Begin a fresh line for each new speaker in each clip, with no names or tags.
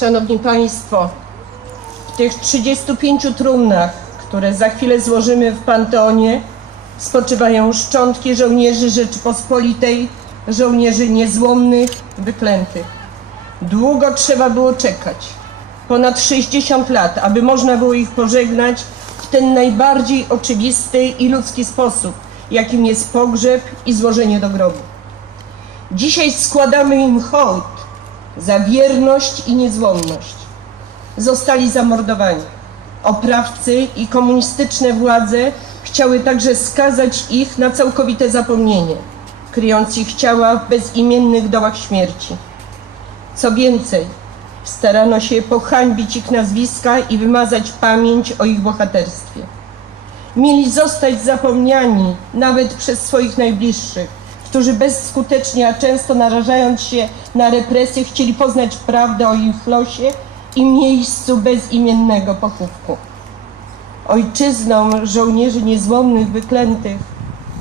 Szanowni Państwo, w tych 35 trumnach, które za chwilę złożymy w Panteonie, spoczywają szczątki żołnierzy Rzeczypospolitej, żołnierzy niezłomnych, wyklętych. Długo trzeba było czekać, ponad 60 lat, aby można było ich pożegnać w ten najbardziej oczywisty i ludzki sposób, jakim jest pogrzeb i złożenie do grobu. Dzisiaj składamy im hołd za wierność i niezłomność. Zostali zamordowani. Oprawcy i komunistyczne władze chciały także skazać ich na całkowite zapomnienie, kryjąc ich ciała w bezimiennych dołach śmierci. Co więcej, starano się pohańbić ich nazwiska i wymazać pamięć o ich bohaterstwie. Mieli zostać zapomniani nawet przez swoich najbliższych, którzy bezskutecznie, a często narażając się na represje, chcieli poznać prawdę o ich losie i miejscu bezimiennego pochówku. Ojczyzną żołnierzy niezłomnych, wyklętych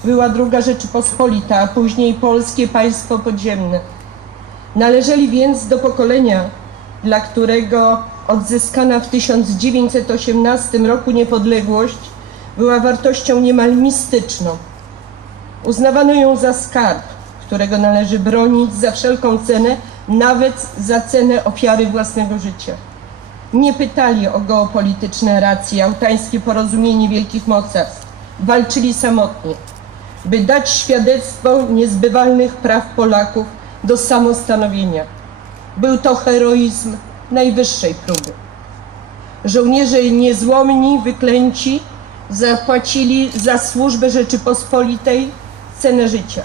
była druga Rzeczypospolita, a później Polskie Państwo Podziemne. Należeli więc do pokolenia, dla którego odzyskana w 1918 roku niepodległość była wartością niemal mistyczną. Uznawano ją za skarb, którego należy bronić za wszelką cenę, nawet za cenę ofiary własnego życia. Nie pytali o geopolityczne racje, autańskie porozumienie wielkich mocarstw. Walczyli samotnie, by dać świadectwo niezbywalnych praw Polaków do samostanowienia. Był to heroizm najwyższej próby. Żołnierze niezłomni, wyklęci zapłacili za służbę Rzeczypospolitej cenę życia.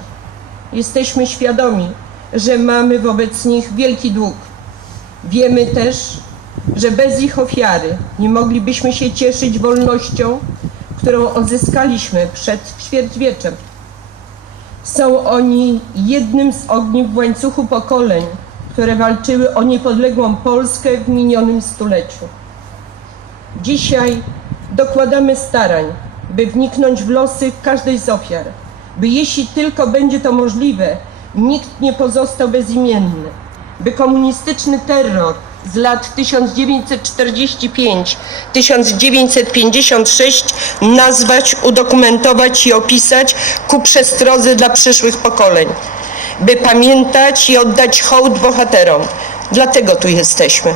Jesteśmy świadomi, że mamy wobec nich wielki dług. Wiemy też, że bez ich ofiary nie moglibyśmy się cieszyć wolnością, którą odzyskaliśmy przed ćwierćwieczem. Są oni jednym z ogniw w łańcuchu pokoleń, które walczyły o niepodległą Polskę w minionym stuleciu. Dzisiaj dokładamy starań, by wniknąć w losy każdej z ofiar, by jeśli tylko będzie to możliwe, nikt nie pozostał bezimienny, by komunistyczny terror z lat 1945-1956 nazwać, udokumentować i opisać ku przestrodze dla przyszłych pokoleń, by pamiętać i oddać hołd bohaterom. Dlatego tu jesteśmy.